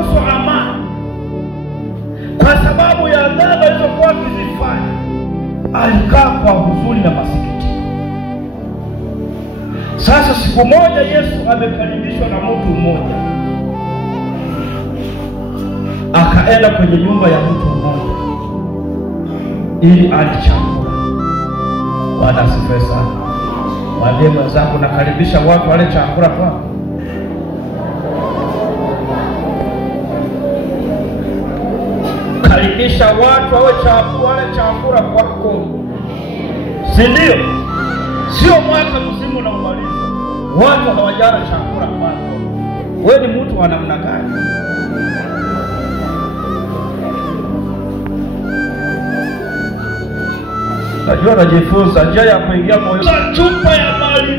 kuhusu amani, kwa sababu ya dhambi alizokuwa akizifanya, alikaa kwa huzuni na masikitiko. Sasa siku moja Yesu amekaribishwa na mtu mmoja, akaenda kwenye nyumba ya mtu mmoja ili alichakula. Bwana asifiwe sana. Mwambie mwenzako, nakaribisha watu wale chakula kwako. Karibisha watu wale chakula kwako, si ndio? Sio mwaka mzima na umaliza watu hawajala chakula kwako. Wewe ni mtu wa namna gani? Najua najifunza njia ya kuingia moyo. Chupa ya mali